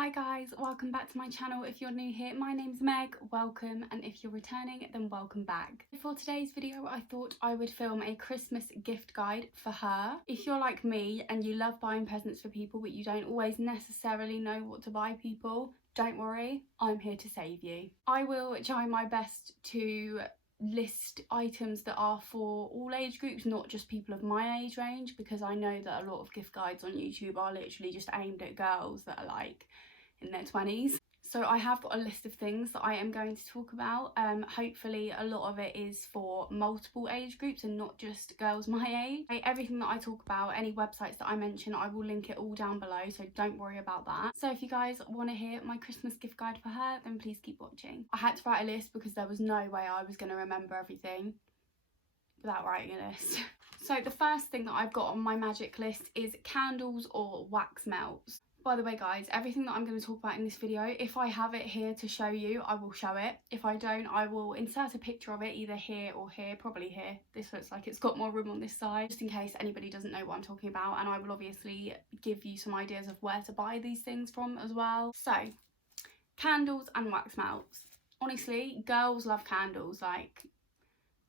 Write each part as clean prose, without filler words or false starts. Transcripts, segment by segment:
Hi guys, welcome back to my channel. If you're new here, my name's Meg, welcome, and if you're returning, then welcome back. For today's video, I thought I would film a Christmas gift guide for her. If you're like me and you love buying presents for people but you don't always necessarily know what to buy people, don't worry, I'm here to save you. I will try my best to list items that are for all age groups, not just people of my age range, because I know that a lot of gift guides on YouTube are literally just aimed at girls that are like in their 20s. So I have got a list of things that I am going to talk about. Hopefully a lot of it is for multiple age groups and not just girls my age. Everything that I talk about, any websites that I mention, I will link it all down below, so don't worry about that. So if you guys want to hear my Christmas gift guide for her, then please keep watching. I had to write a list because there was no way I was going to remember everything without writing a list. So the first thing that I've got on my magic list is candles or wax melts. By the way guys, everything that I'm going to talk about in this video, if I have it here to show you, I will show it. If I don't, I will insert a picture of it either here or here, probably here. This looks like it's got more room on this side, just in case anybody doesn't know what I'm talking about, and I will obviously give you some ideas of where to buy these things from as well. So, candles and wax melts. Honestly, girls love candles. Like,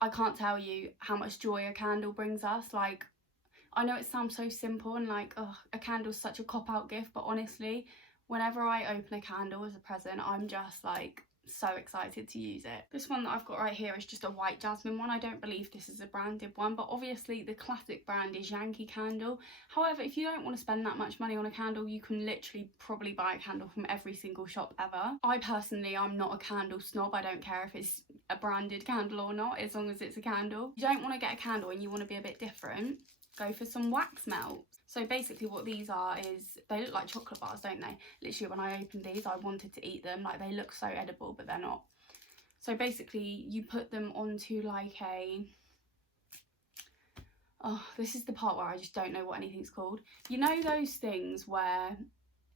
I can't tell you how much joy a candle brings us. Like, I know it sounds so simple and like, ugh, a candle's such a cop-out gift, but honestly, whenever I open a candle as a present, I'm just like so excited to use it. This one that I've got right here is just a white jasmine one. I don't believe this is a branded one, but obviously the classic brand is Yankee Candle. However, if you don't want to spend that much money on a candle, you can literally probably buy a candle from every single shop ever. I personally, I'm not a candle snob. I don't care if it's a branded candle or not, as long as it's a candle. If you don't want to get a candle and you want to be a bit different, go for some wax melts. So basically what these are is, they look like chocolate bars, don't they? Literally when I opened these, I wanted to eat them. Like, they look so edible, but they're not. So basically you put them onto like a, oh, this is the part where I just don't know what anything's called. You know those things where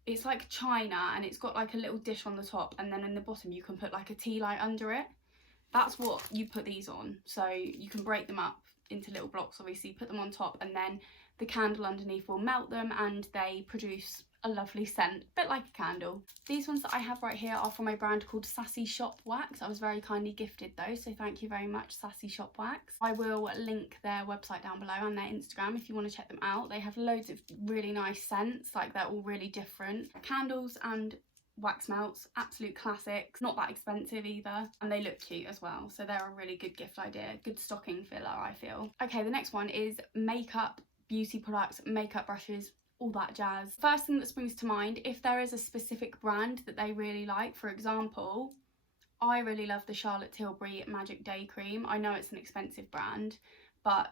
it's like china and it's got like a little dish on the top, and then in the bottom you can put like a tea light under it? That's what you put these on. So you can break them up into little blocks, obviously, put them on top, and then the candle underneath will melt them and they produce a lovely scent, a bit like a candle. These ones that I have right here are from a brand called Sassy Shop Wax. I was very kindly gifted those, so thank you very much, Sassy Shop Wax. I will link their website down below and their Instagram if you want to check them out. They have loads of really nice scents, like they're all really different. Candles and wax melts, absolute classics, not that expensive either, and they look cute as well, so they're a really good gift idea, good stocking filler, I feel. Okay, the next one is makeup, beauty products, makeup brushes, all that jazz. First thing that springs to mind, if there is a specific brand that they really like, for example, I really love the Charlotte Tilbury Magic Day Cream. I know it's an expensive brand, but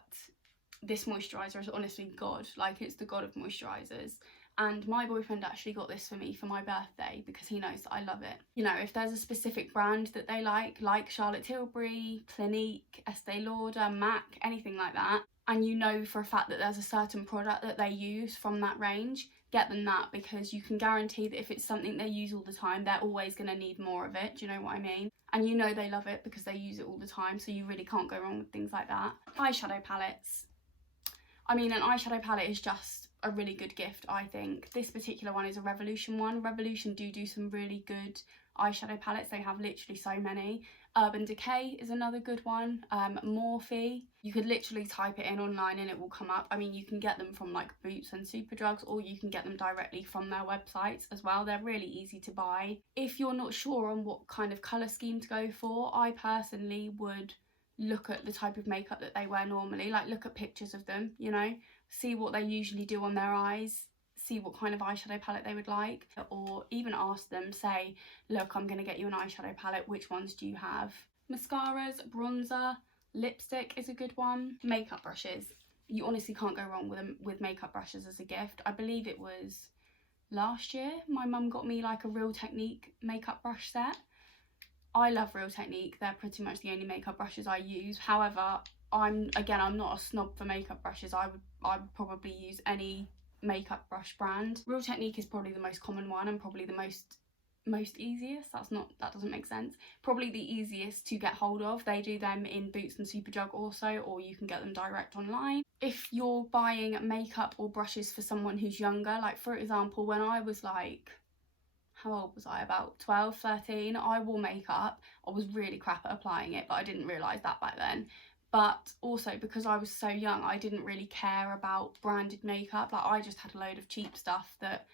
this moisturiser is honestly god, like it's the god of moisturisers. And my boyfriend actually got this for me for my birthday because he knows that I love it. You know, if there's a specific brand that they like Charlotte Tilbury, Clinique, Estee Lauder, MAC, anything like that, and you know for a fact that there's a certain product that they use from that range, get them that, because you can guarantee that if it's something they use all the time, they're always going to need more of it. Do you know what I mean? And you know they love it because they use it all the time, so you really can't go wrong with things like that. Eyeshadow palettes. I mean, an eyeshadow palette is just a really good gift, I think. This particular one is a Revolution one. Revolution do some really good eyeshadow palettes. They have literally so many. Urban Decay is another good one. Morphe. You could literally type it in online and it will come up. I mean, you can get them from like Boots and Superdrugs, or you can get them directly from their websites as well. They're really easy to buy. If you're not sure on what kind of colour scheme to go for, I personally would look at the type of makeup that they wear normally. Like, look at pictures of them, you know, see what they usually do on their eyes, see what kind of eyeshadow palette they would like, or even ask them, say, look, I'm going to get you an eyeshadow palette, which ones do you have? Mascaras, bronzer, lipstick is a good one. Makeup brushes, you honestly can't go wrong with makeup brushes as a gift. I believe it was last year my mum got me like a Real Technique makeup brush set. I love Real Technique, they're pretty much the only makeup brushes I use. However, I'm not a snob for makeup brushes. I would probably use any makeup brush brand. Real Technique is probably the most common one and probably the most easiest. That doesn't make sense. Probably the easiest to get hold of. They do them in Boots and Superdrug also, or you can get them direct online. If you're buying makeup or brushes for someone who's younger, like for example, when I was like, how old was I, about 12, 13, I wore makeup. I was really crap at applying it, but I didn't realise that back then. But also because I was so young, I didn't really care about branded makeup. Like, I just had a load of cheap stuff that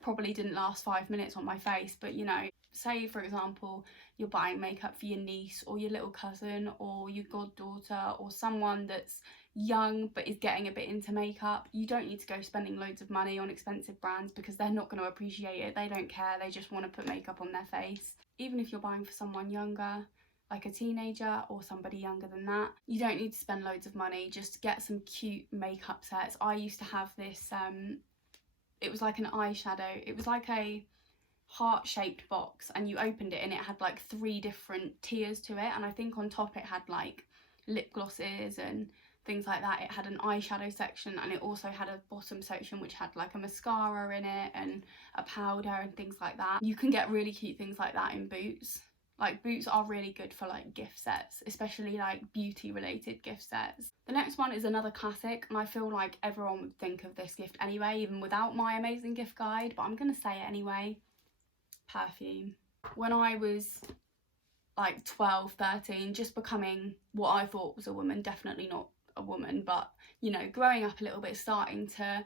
probably didn't last 5 minutes on my face. But you know, say for example you're buying makeup for your niece or your little cousin or your goddaughter or someone that's young but is getting a bit into makeup, you don't need to go spending loads of money on expensive brands because they're not going to appreciate it. They don't care, they just want to put makeup on their face. Even if you're buying for someone younger, like a teenager or somebody younger than that, you don't need to spend loads of money. Just get some cute makeup sets. I used to have this it was like an eyeshadow, it was like a heart-shaped box, and you opened it and it had like 3 different tiers to it, and I think on top it had like lip glosses and things like that. It had an eyeshadow section, and it also had a bottom section which had like a mascara in it and a powder and things like that. You can get really cute things like that in Boots. Like, Boots are really good for like gift sets, especially like beauty related gift sets. The next one is another classic, and I feel like everyone would think of this gift anyway, even without my amazing gift guide, but I'm gonna say it anyway. Perfume. When I was like 12, 13, just becoming what I thought was a woman, definitely not a woman, but you know, growing up a little bit, starting to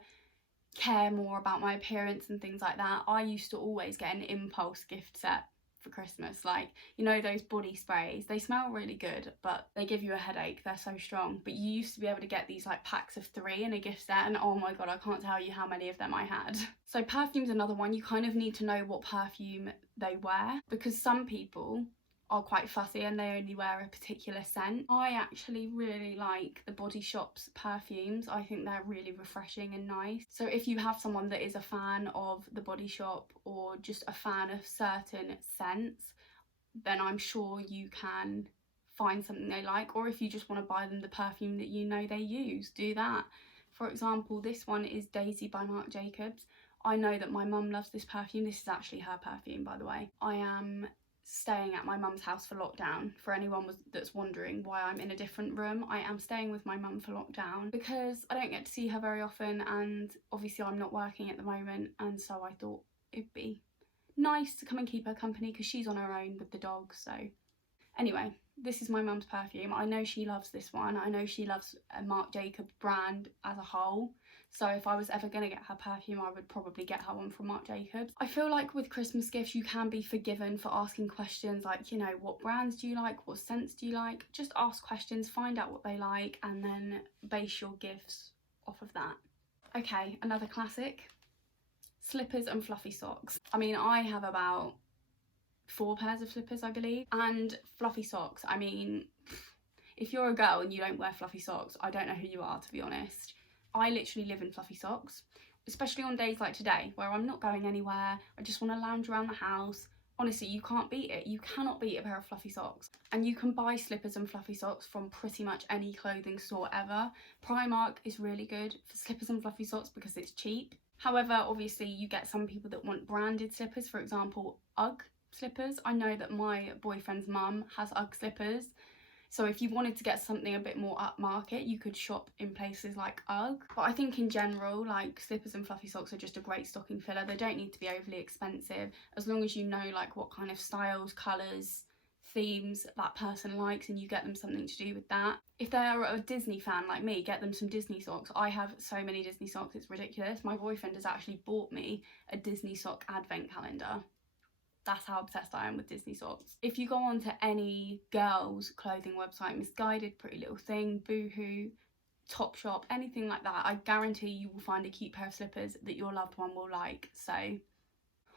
care more about my appearance and things like that, I used to always get an impulse gift set for Christmas. Like, you know, those body sprays, they smell really good but they give you a headache, they're so strong. But you used to be able to get these like packs of 3 in a gift set, and oh my god, I can't tell you how many of them I had. So perfume's another one. You kind of need to know what perfume they wear, because some people are quite fussy and they only wear a particular scent. I actually really like the Body Shop's perfumes. I think they're really refreshing and nice. So if you have someone that is a fan of the Body Shop or just a fan of certain scents, then I'm sure you can find something they like. Or if you just want to buy them the perfume that you know they use, do that. For example, this one is Daisy by Marc Jacobs. I know that my mum loves this perfume. This is actually her perfume, by the way. I am staying at my mum's house for lockdown. For anyone that's wondering why I'm in a different room, I am staying with my mum for lockdown because I don't get to see her very often, and obviously I'm not working at the moment, and so I thought it'd be nice to come and keep her company because she's on her own with the dog. So anyway, this is my mum's perfume. I know she loves this one. I know she loves a Marc Jacobs brand as a whole. So if I was ever going to get her perfume, I would probably get her one from Marc Jacobs. I feel like with Christmas gifts, you can be forgiven for asking questions like, you know, what brands do you like? What scents do you like? Just ask questions, find out what they like, and then base your gifts off of that. Okay, another classic. Slippers and fluffy socks. I mean, I have about 4 pairs of slippers, I believe. And fluffy socks, I mean, if you're a girl and you don't wear fluffy socks, I don't know who you are, to be honest. I literally live in fluffy socks, especially on days like today where I'm not going anywhere. I just want to lounge around the house. Honestly, you can't beat it. You cannot beat a pair of fluffy socks. And you can buy slippers and fluffy socks from pretty much any clothing store ever. Primark is really good for slippers and fluffy socks because it's cheap. However, obviously you get some people that want branded slippers, for example, UGG slippers. I know that my boyfriend's mum has UGG slippers. So if you wanted to get something a bit more upmarket, you could shop in places like UGG. But I think in general, like, slippers and fluffy socks are just a great stocking filler. They don't need to be overly expensive, as long as you know like what kind of styles, colours, themes that person likes, and you get them something to do with that. If they're a Disney fan like me, get them some Disney socks. I have so many Disney socks, it's ridiculous. My boyfriend has actually bought me a Disney sock advent calendar. That's how obsessed I am with Disney socks. If you go on to any girls' clothing website, Misguided, Pretty Little Thing, Boohoo, Topshop, anything like that, I guarantee you will find a cute pair of slippers that your loved one will like. So,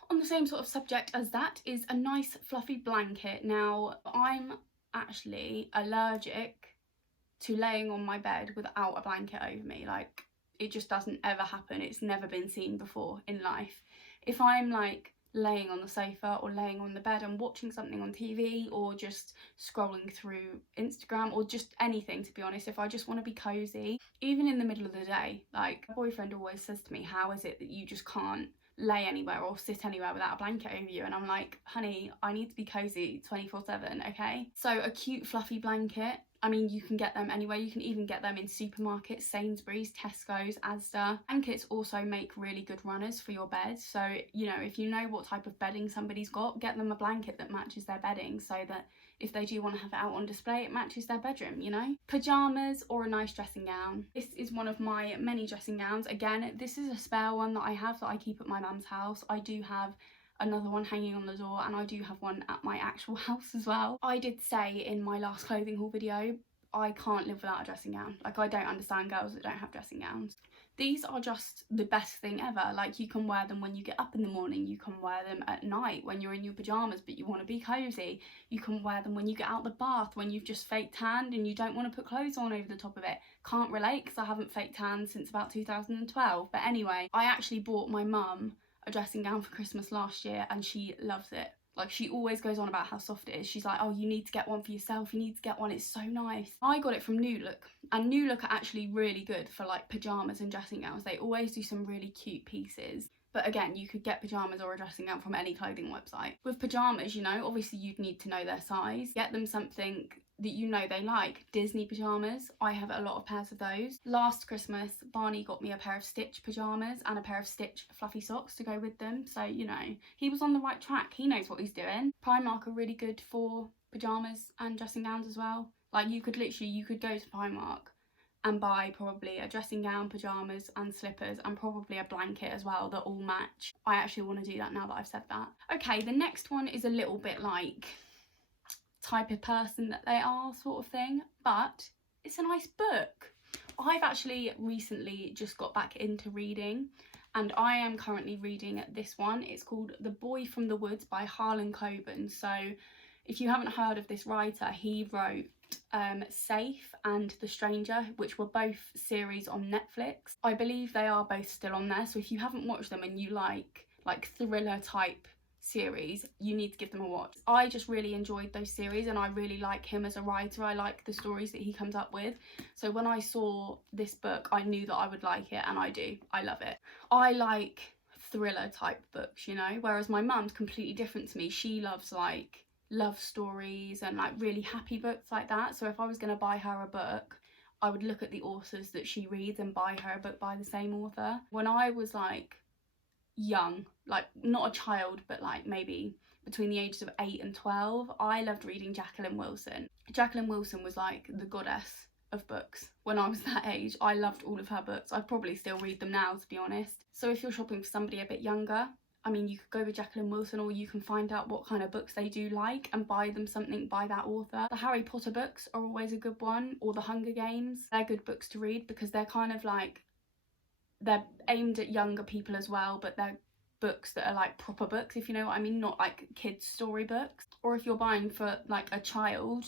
on the same sort of subject as that is a nice fluffy blanket. Now, I'm actually allergic to laying on my bed without a blanket over me. Like, it just doesn't ever happen. It's never been seen before in life. If I'm like laying on the sofa or laying on the bed and watching something on TV or just scrolling through Instagram or just anything, to be honest, if I just want to be cozy, even in the middle of the day, like, my boyfriend always says to me, how is it that you just can't lay anywhere or sit anywhere without a blanket over you? And I'm like, honey, I need to be cozy 24/7, okay? So a cute fluffy blanket. I mean, you can get them anywhere. You can even get them in supermarkets, Sainsbury's, Tesco's, Asda. Blankets also make really good runners for your bed. So, you know, if you know what type of bedding somebody's got, get them a blanket that matches their bedding so that if they do want to have it out on display, it matches their bedroom, you know? Pyjamas or a nice dressing gown. This is one of my many dressing gowns. Again, this is a spare one that I have that I keep at my mum's house. I do have another one hanging on the door, and I do have one at my actual house as well. I did say in my last clothing haul video, I can't live without a dressing gown. Like, I don't understand girls that don't have dressing gowns. These are just the best thing ever. Like, you can wear them when you get up in the morning, you can wear them at night when you're in your pyjamas but you want to be cozy, you can wear them when you get out the bath, when you've just fake tanned and you don't want to put clothes on over the top of it. Can't relate because I haven't fake tanned since about 2012. But anyway, I actually bought my mum a dressing gown for Christmas last year and she loves it. Like, she always goes on about how soft it is. She's like, oh, you need to get one for yourself, you need to get one, it's so nice. I got it from New Look, and New Look are actually really good for like pyjamas and dressing gowns. They always do some really cute pieces. But again, you could get pyjamas or a dressing gown from any clothing website. With pyjamas, you know, obviously you'd need to know their size. Get them something that you know they like. Disney pyjamas, I have a lot of pairs of those. Last Christmas, Barney got me a pair of Stitch pyjamas and a pair of Stitch fluffy socks to go with them. So, you know, he was on the right track. He knows what he's doing. Primark are really good for pyjamas and dressing gowns as well. Like, you could go to Primark and buy probably a dressing gown, pyjamas and slippers and probably a blanket as well that all match. I actually want to do that now that I've said that. Okay, the next one is a little bit like type of person that they are sort of thing, but it's a nice book. I've actually recently just got back into reading and I am currently reading this one. It's called The Boy from the Woods by Harlan Coben. So if you haven't heard of this writer, he wrote Safe and The Stranger, which were both series on Netflix. I believe they are both still on there, so if you haven't watched them and you like thriller type series, you need to give them a watch. I just really enjoyed those series and I really like him as a writer. I like the stories that he comes up with. So when I saw this book, I knew that I would like it, and I do. I love it. I like thriller type books, you know, whereas my mum's completely different to me. She loves like love stories and like really happy books like that. So if I was going to buy her a book, I would look at the authors that she reads and buy her a book by the same author. When I was like young, like not a child but like maybe between the ages of 8 and 12, I loved reading Jacqueline Wilson. Jacqueline Wilson was like the goddess of books when I was that age. I loved all of her books. I'd probably still read them now, to be honest. So if you're shopping for somebody a bit younger, I mean, you could go with Jacqueline Wilson, or you can find out what kind of books they do like and buy them something by that author. The Harry Potter books are always a good one, or the Hunger Games. They're good books to read because they're kind of like, they're aimed at younger people as well, but they're books that are like proper books, if you know what I mean, not like kids' storybooks. Or if you're buying for like a child,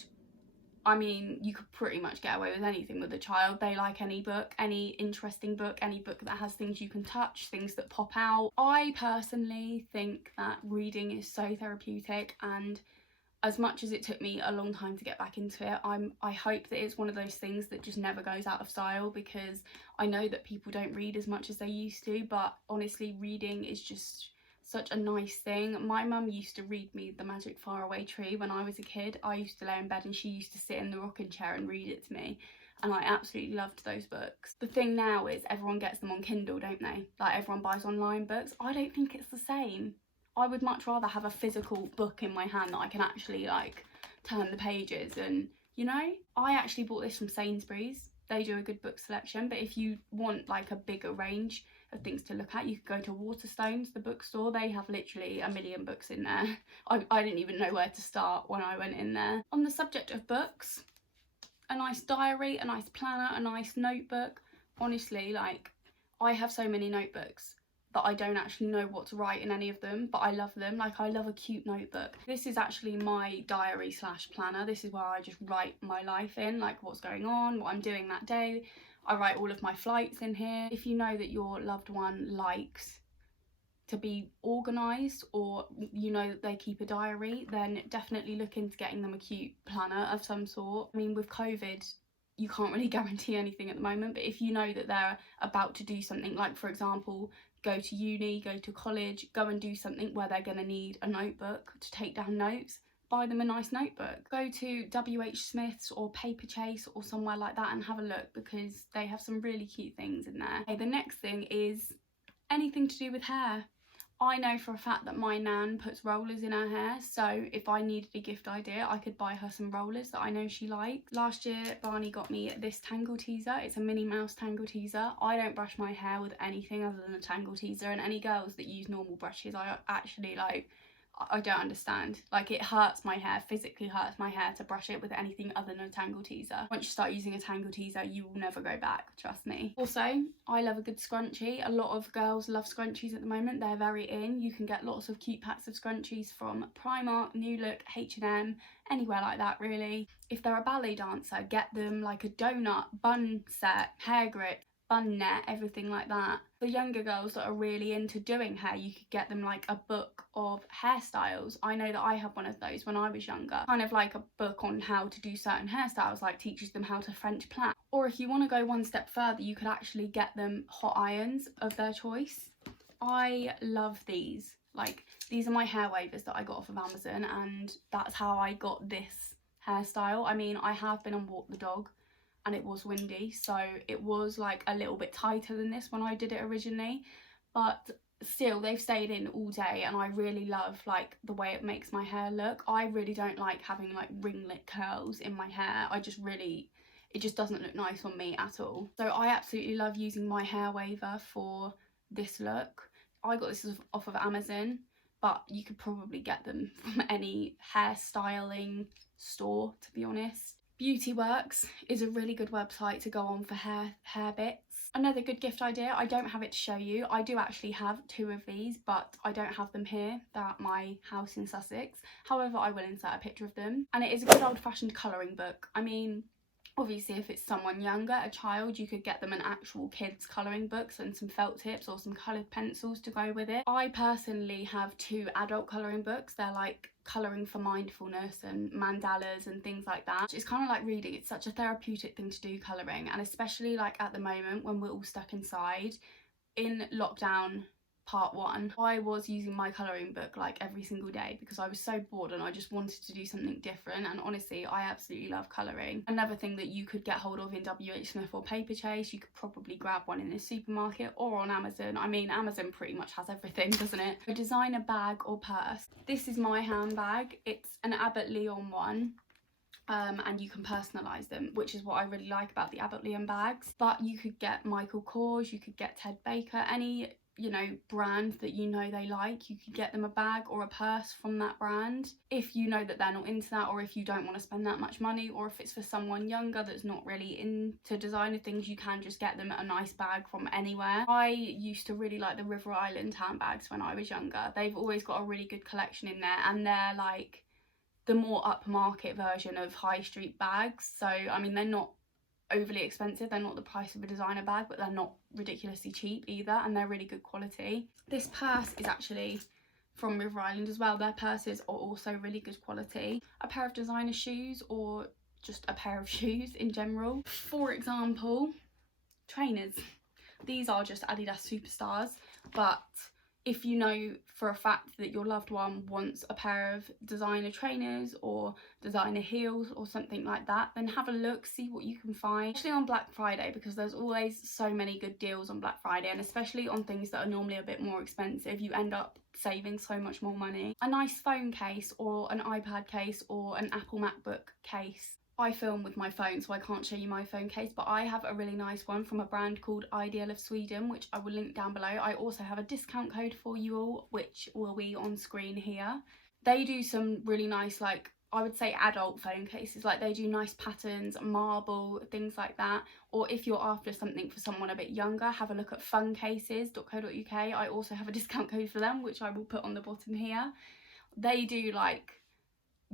I mean, you could pretty much get away with anything with a child. They like any book, any interesting book, any book that has things you can touch, things that pop out. I personally think that reading is so therapeutic, and as much as it took me a long time to get back into it, I hope that it's one of those things that just never goes out of style, because I know that people don't read as much as they used to, but honestly, reading is just such a nice thing. My mum used to read me The Magic Faraway Tree when I was a kid. I used to lay in bed and she used to sit in the rocking chair and read it to me, and I absolutely loved those books. The thing now is everyone gets them on Kindle, don't they? Like, everyone buys online books. I don't think it's the same. I would much rather have a physical book in my hand that I can actually like turn the pages and, you know. I actually bought this from Sainsbury's. They do a good book selection, but if you want like a bigger range of things to look at, you could go to Waterstones, the bookstore. They have literally a million books in there. I didn't even know where to start when I went in there. On the subject of books, a nice diary, a nice planner, a nice notebook. Honestly, like, I have so many notebooks that I don't actually know what to write in any of them, but I love them. Like, I love a cute notebook. This is actually my diary slash planner. This is where I just write my life in, like what's going on, what I'm doing that day. I write all of my flights in here. If you know that your loved one likes to be organised, or you know that they keep a diary, then definitely look into getting them a cute planner of some sort. I mean, with COVID, you can't really guarantee anything at the moment, but if you know that they're about to do something, like for example, go to uni, go to college, go and do something where they're going to need a notebook to take down notes, buy them a nice notebook. Go to WH Smith's or Paper Chase or somewhere like that and have a look, because they have some really cute things in there. Okay, the next thing is anything to do with hair. I know for a fact that my nan puts rollers in her hair, so if I needed a gift idea, I could buy her some rollers that I know she likes. Last year, Barney got me this tangle teaser. It's a Minnie Mouse tangle teaser. I don't brush my hair with anything other than a tangle teaser, and any girls that use normal brushes, I actually I don't understand. Like, it hurts my hair, physically hurts my hair to brush it with anything other than a tangle teaser. Once you start using a tangle teaser, you will never go back, trust me. Also, I love a good scrunchie. A lot of girls love scrunchies at the moment. They're very in. You can get lots of cute packs of scrunchies from Primark, New Look, H&M, anywhere like that really. If they're a ballet dancer, get them like a donut, bun set, hair grip, bun net, everything like that. For younger girls that are really into doing hair, you could get them like a book of hairstyles. I know that I had one of those when I was younger, kind of like a book on how to do certain hairstyles, like teaches them how to French plait. Or if you want to go one step further, you could actually get them hot irons of their choice. I love these. Like, these are my hair wavers that I got off of Amazon, and that's how I got this hairstyle. I mean, I have been on Walk the Dog, and it was windy, so it was like a little bit tighter than this when I did it originally, but still they've stayed in all day, and I really love like the way it makes my hair look. I really don't like having like ringlet curls in my hair. It just doesn't look nice on me at all. So I absolutely love using my hair waver for this look. I got this off of Amazon, but you could probably get them from any hairstyling store, to be honest. Beauty Works is a really good website to go on for hair bits. Another good gift idea, I don't have it to show you. I do actually have 2 of these, but I don't have them here. They're at my house in Sussex. However, I will insert a picture of them. And it is a good old-fashioned colouring book. I mean, obviously if it's someone younger, a child, you could get them an actual kids colouring books and some felt tips or some coloured pencils to go with it. I personally have 2 adult colouring books. They're like colouring for mindfulness and mandalas and things like that. It's kind of like reading. It's such a therapeutic thing to do, colouring, and especially like at the moment when we're all stuck inside in lockdown part 1, I was using my colouring book like every single day because I was so bored and I just wanted to do something different, and honestly I absolutely love colouring. Another thing that you could get hold of in WH Smith or Paper Chase, you could probably grab one in the supermarket or on Amazon. I mean, Amazon pretty much has everything, doesn't it? A designer bag or purse. This is my handbag. It's an Abbott Leon one. And you can personalise them, which is what I really like about the Abbott Leon bags. But you could get Michael Kors, you could get Ted Baker, any, you know, brand that you know they like, you could get them a bag or a purse from that brand. If you know that they're not into that, or if you don't want to spend that much money, or if it's for someone younger that's not really into designer things, you can just get them a nice bag from anywhere. I used to really like the River Island handbags when I was younger. They've always got a really good collection in there, and they're like the more upmarket version of high street bags. So I mean, they're not overly expensive, they're not the price of a designer bag, but they're not ridiculously cheap either, and they're really good quality. This purse is actually from River Island as well. Their purses are also really good quality. A pair of designer shoes, or just a pair of shoes in general. For example, trainers. These are just Adidas Superstars, but if you know for a fact that your loved one wants a pair of designer trainers or designer heels or something like that, then have a look, see what you can find, especially on Black Friday, because there's always so many good deals on Black Friday, and especially on things that are normally a bit more expensive, you end up saving so much more money. A nice phone case or an iPad case or an Apple MacBook case. I film with my phone, so I can't show you my phone case, but I have a really nice one from a brand called Ideal of Sweden, which I will link down below. I also have a discount code for you all, which will be on screen here. They do some really nice, like, I would say adult phone cases. Like, they do nice patterns, marble, things like that. Or if you're after something for someone a bit younger, have a look at funcases.co.uk. I also have a discount code for them, which I will put on the bottom here. They do like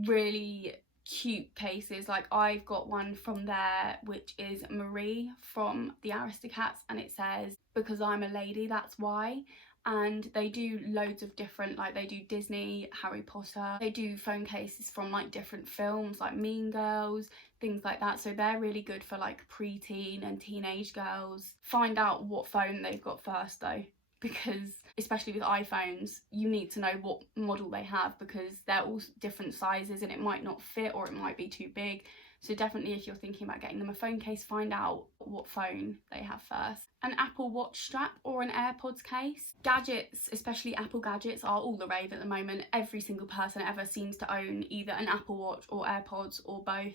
really cute cases. Like, I've got one from there which is Marie from the Aristocats, and it says, "Because I'm a lady, that's why." And they do loads of different, like, they do Disney, Harry Potter, they do phone cases from like different films like Mean Girls, things like that. So they're really good for like preteen and teenage girls. Find out what phone they've got first though, because especially with iPhones, you need to know what model they have because they're all different sizes and it might not fit or it might be too big. So definitely if you're thinking about getting them a phone case, find out what phone they have first. An Apple Watch strap or an AirPods case. Gadgets, especially Apple gadgets, are all the rave at the moment. Every single person ever seems to own either an Apple Watch or AirPods or both.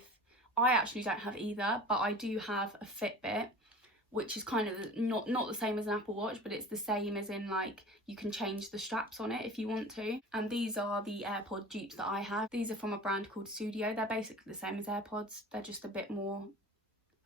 I actually don't have either, but I do have a Fitbit, which is kind of not the same as an Apple Watch, but it's the same as in like you can change the straps on it if you want to. And these are the AirPod dupes that I have. These are from a brand called Studio. They're basically the same as AirPods. They're just a bit more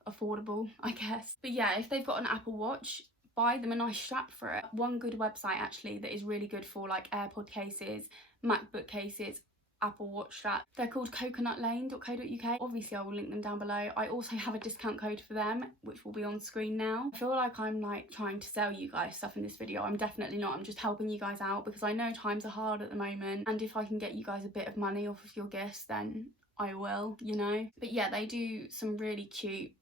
affordable, I guess. But yeah, if they've got an Apple Watch, buy them a nice strap for it. One good website actually that is really good for like AirPod cases, MacBook cases, Apple Watch strap. They're called coconutlane.co.uk. Obviously I will link them down below. I also have a discount code for them, which will be on screen now. I feel like I'm like trying to sell you guys stuff in this video. I'm definitely not. I'm just helping you guys out because I know times are hard at the moment, and if I can get you guys a bit of money off of your gifts, then I will, you know. But yeah, they do some really cute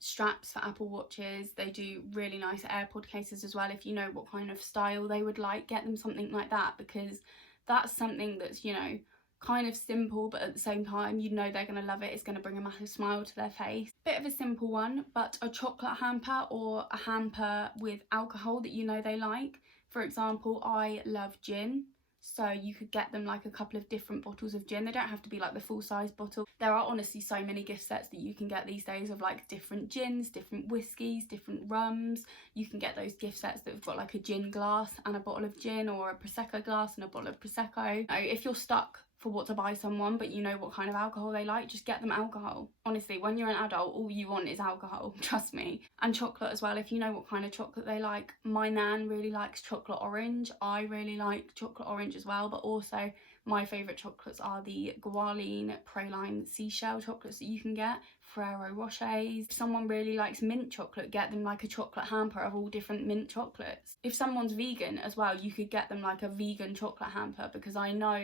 straps for Apple Watches. They do really nice AirPod cases as well. If you know what kind of style they would like, get them something like that, because that's something that's, you know, kind of simple, but at the same time you know they're going to love it. It's going to bring a massive smile to their face. Bit of a simple one, but a chocolate hamper or a hamper with alcohol that you know they like. For example, I love gin, so you could get them like a couple of different bottles of gin. They don't have to be like the full size bottle. There are honestly so many gift sets that you can get these days of like different gins, different whiskies, different rums. You can get those gift sets that have got like a gin glass and a bottle of gin, or a Prosecco glass and a bottle of Prosecco. So if you're stuck for what to buy someone but you know what kind of alcohol they like, just get them alcohol. Honestly, when you're an adult, all you want is alcohol, trust me. And chocolate as well, if you know what kind of chocolate they like. My nan really likes chocolate orange. I really like chocolate orange as well, but also my favourite chocolates are the Guarline Praline seashell chocolates that you can get, Ferrero Rochers. If someone really likes mint chocolate, get them like a chocolate hamper of all different mint chocolates. If someone's vegan as well, you could get them like a vegan chocolate hamper, because I know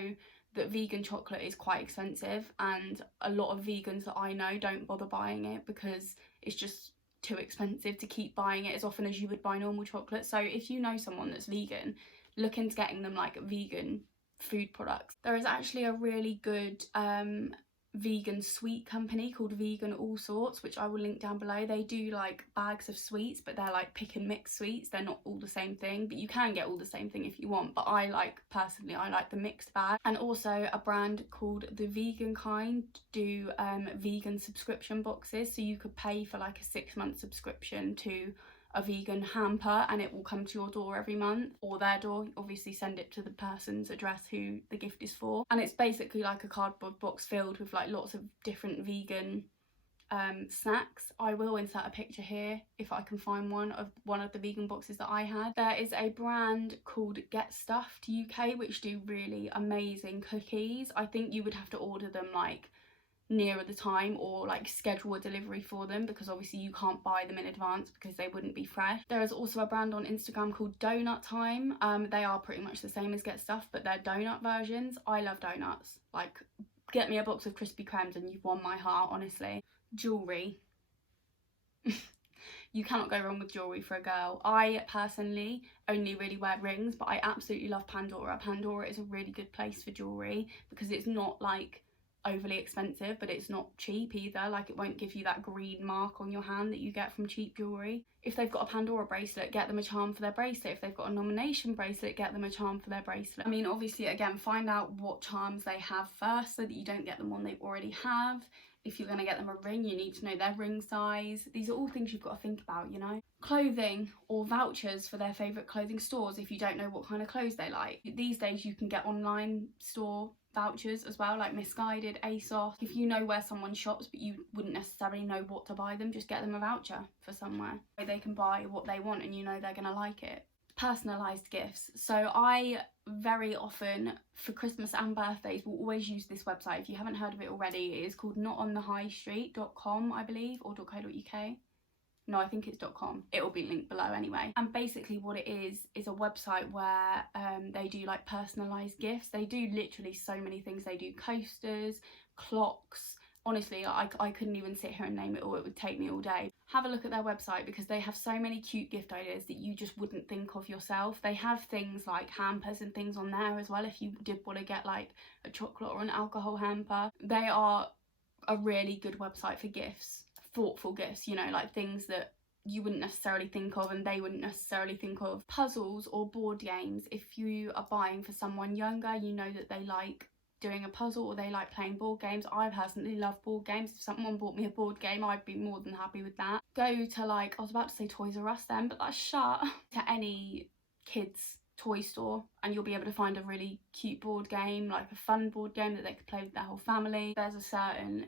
that vegan chocolate is quite expensive and a lot of vegans that I know don't bother buying it because it's just too expensive to keep buying it as often as you would buy normal chocolate. So if you know someone that's vegan, look into getting them like vegan food products. There is actually a really good vegan sweet company called Vegan All Sorts, which I will link down below. They do like bags of sweets, but they're like pick and mix sweets. They're not all the same thing, but you can get all the same thing if you want. But I like the mixed bag. And also a brand called The Vegan Kind do vegan subscription boxes, so you could pay for like a 6-month subscription to a vegan hamper and it will come to your door every month, or their door. Obviously send it to the person's address who the gift is for, and it's basically like a cardboard box filled with like lots of different vegan snacks. I will insert a picture here if I can find one of the vegan boxes that I had. There is a brand called Get Stuffed UK which do really amazing cookies. I think you would have to order them like nearer the time or like schedule a delivery for them, because obviously you can't buy them in advance because they wouldn't be fresh. There is also a brand on Instagram called Donut Time. They are pretty much the same as Get Stuffed, but they're donut versions. I love donuts. Like, get me a box of Krispy Kremes and you've won my heart, honestly. Jewellery. You cannot go wrong with jewellery for a girl. I personally only really wear rings, but I absolutely love Pandora. Pandora is a really good place for jewellery because it's not like overly expensive, but it's not cheap either. Like, it won't give you that green mark on your hand that you get from cheap jewellery. If they've got a Pandora bracelet, get them a charm for their bracelet. If they've got a nomination bracelet, get them a charm for their bracelet. I mean, obviously, again, find out what charms they have first so that you don't get them one they already have. If you're going to get them a ring, you need to know their ring size. These are all things you've got to think about, you know. Clothing or vouchers for their favourite clothing stores if you don't know what kind of clothes they like. These days you can get online store vouchers as well, like Misguided, ASOS. If you know where someone shops but you wouldn't necessarily know what to buy them, just get them a voucher for somewhere where they can buy what they want and you know they're going to like it. Personalised gifts. So I very often for Christmas and birthdays will always use this website. If you haven't heard of it already, it is called notonthehighstreet.com, I believe, or .co.uk. No, I think it's .com. It will be linked below anyway. And basically what it is a website where they do like personalised gifts. They do literally so many things. They do coasters, clocks, Honestly, I couldn't even sit here and name it all. It would take me all day. Have a look at their website because they have so many cute gift ideas that you just wouldn't think of yourself. They have things like hampers and things on there as well if you did want to get like a chocolate or an alcohol hamper. They are a really good website for gifts, thoughtful gifts, you know, like things that you wouldn't necessarily think of and they wouldn't necessarily think of. Puzzles or board games, if you are buying for someone younger, you know that they like doing a puzzle or they like playing board games. I personally love board games. If someone bought me a board game, I'd be more than happy with that. Go to, like, I was about to say Toys R Us then, but that's shut. To any kids toy store and you'll be able to find a really cute board game, like a fun board game that they could play with their whole family. There's a certain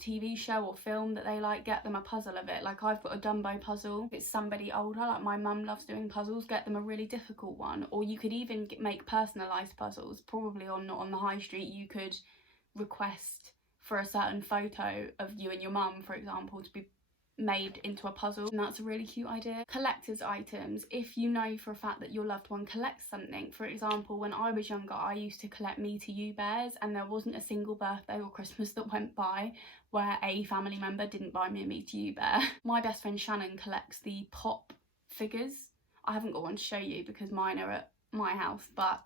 TV show or film that they like, get them a puzzle of it. Like, I've got a Dumbo puzzle. If it's somebody older, like my mum loves doing puzzles, get them a really difficult one. Or you could even make personalised puzzles. Probably not on the high street. You could request for a certain photo of you and your mum, for example, to be made into a puzzle, and that's a really cute idea. Collector's items, if you know for a fact that your loved one collects something. For example, when I was younger, I used to collect Me to You bears, and there wasn't a single birthday or Christmas that went by where a family member didn't buy me a Me to You bear. My best friend Shannon collects the pop figures. I haven't got one to show you because mine are at my house, but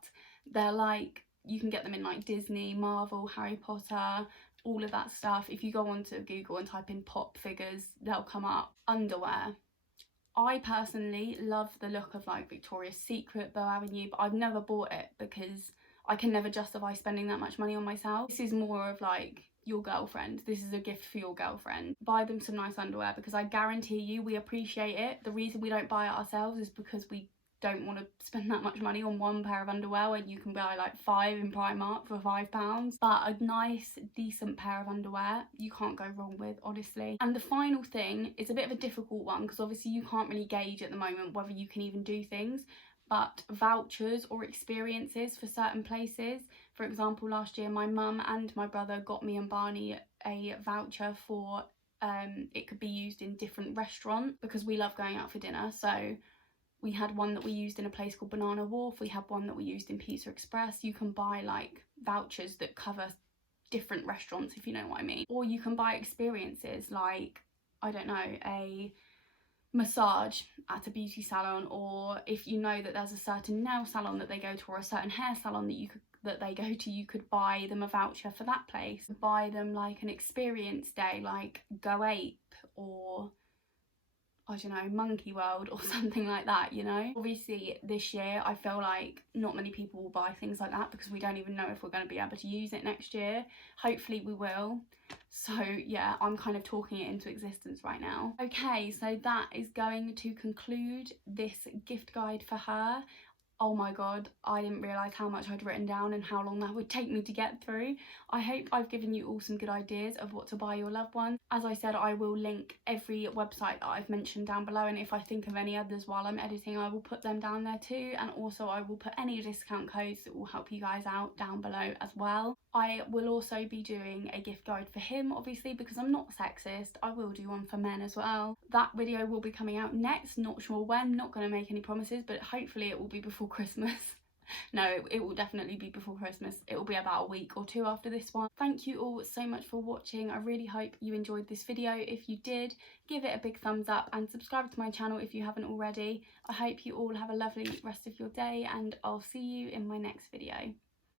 they're like, you can get them in like Disney, Marvel, Harry Potter, all of that stuff. If you go onto Google and type in pop figures, they'll come up. Underwear. I personally love the look of like Victoria's Secret, Bow Avenue, but I've never bought it because I can never justify spending that much money on myself. This is more of like your girlfriend. This is a gift for your girlfriend. Buy them some nice underwear because I guarantee you we appreciate it. The reason we don't buy it ourselves is because we don't want to spend that much money on one pair of underwear when you can buy like 5 in Primark for £5. But a nice decent pair of underwear you can't go wrong with, honestly. And the final thing is a bit of a difficult one because obviously you can't really gauge at the moment whether you can even do things, but vouchers or experiences for certain places. For example, last year my mum and my brother got me and Barney a voucher for it could be used in different restaurants because we love going out for dinner. So we had one that we used in a place called Banana Wharf. We had one that we used in Pizza Express. You can buy like vouchers that cover different restaurants, if you know what I mean. Or you can buy experiences like, I don't know, a massage at a beauty salon, or if you know that there's a certain nail salon that they go to or a certain hair salon that they go to, you could buy them a voucher for that place. Buy them like an experience day, like Go Ape or I don't know, Monkey World or something like that, you know. Obviously this year I feel like not many people will buy things like that because we don't even know if we're going to be able to use it next year. Hopefully we will. So yeah, I'm kind of talking it into existence right now. Okay, so that is going to conclude this gift guide for her. Oh my god, I didn't realise how much I'd written down and how long that would take me to get through. I hope I've given you all some good ideas of what to buy your loved ones. As I said, I will link every website that I've mentioned down below, and if I think of any others while I'm editing, I will put them down there too, and also I will put any discount codes that will help you guys out down below as well. I will also be doing a gift guide for him, obviously, because I'm not sexist. I will do one for men as well. That video will be coming out next, not sure when, not going to make any promises, but hopefully it will be before Christmas. No, it will definitely be before Christmas. It will be about a week or two after this one. Thank you all so much for watching. I really hope you enjoyed this video. If you did, give it a big thumbs up and subscribe to my channel if you haven't already. I hope you all have a lovely rest of your day, and I'll see you in my next video.